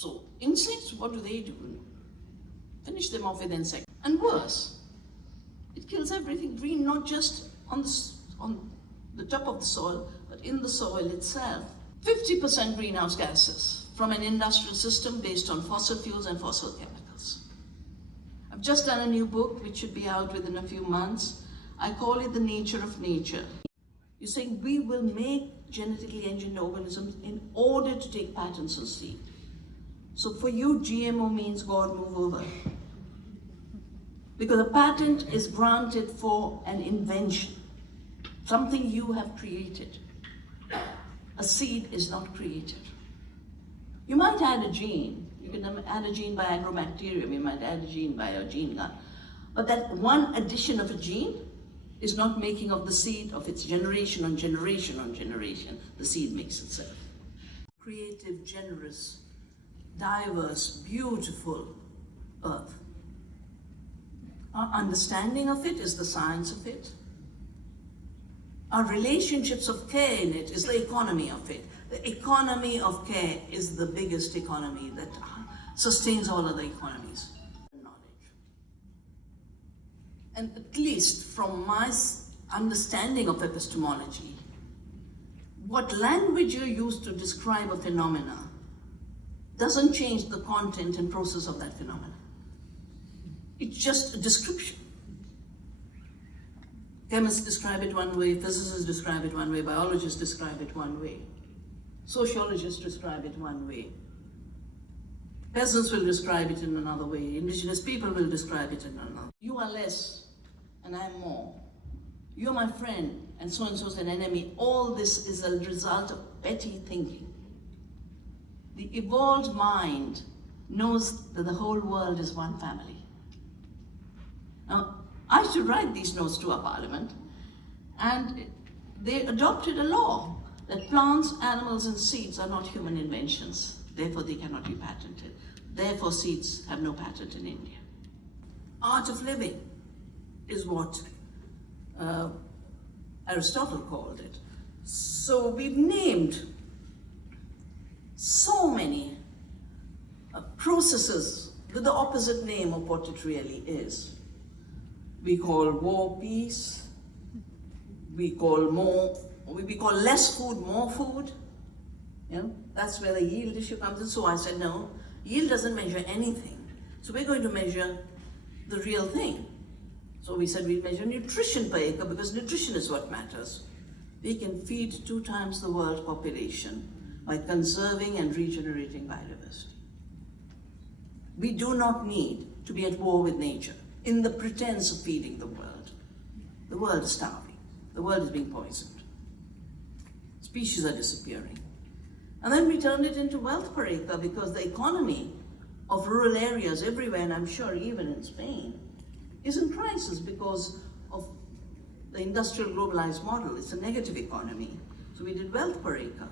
So insects, what do? Finish them off with insects. And worse, it kills everything green, not just on the top of the soil, but in the soil itself. 50% greenhouse gases from an industrial system based on fossil fuels and fossil chemicals. I've just done a new book, which should be out within a few months. I call it The Nature of Nature. You're saying we will make genetically engineered organisms in order to take patents on seed. So for you, GMO means God move over. Because a patent is granted for an invention, something you have created. A seed is not created. You might add a gene. You can add a gene by agrobacterium. You might add a gene by a gene gun. But that one addition of a gene is not making of the seed of its generation on generation on generation. The seed makes itself. Creative, generous, diverse, beautiful earth. Our understanding of it is the science of it. Our relationships of care in it is the economy of it. The economy of care is the biggest economy that sustains all other economies. Knowledge. And at least from my understanding of epistemology, what language you use to describe a phenomena doesn't change the content and process of that phenomena. It's just a description. Chemists describe it one way, physicists describe it one way, biologists describe it one way, sociologists describe it one way, peasants will describe it in another way, indigenous people will describe it in another. You are less and I am more. You're my friend and so-and-so is an enemy. All this is a result of petty thinking. The evolved mind knows that the whole world is one family. Now, I should write these notes to our parliament, and they adopted a law that plants, animals, and seeds are not human inventions. Therefore, they cannot be patented. Therefore, seeds have no patent in India. Art of living is what Aristotle called it. So we've named so many processes with the opposite name of what it really is. We call war peace. We call less food more food. You know, that's where the yield issue comes in. So I said, no, yield doesn't measure anything. So we're going to measure the real thing. So we said we'll measure nutrition per acre because nutrition is what matters. We can feed 2 times the world population by conserving and regenerating biodiversity. We do not need to be at war with nature in the pretense of feeding the world. The world is starving. The world is being poisoned. Species are disappearing. And then we turned it into wealth per acre because the economy of rural areas everywhere, and I'm sure even in Spain, is in crisis because of the industrial globalized model. It's a negative economy. So we did wealth per acre.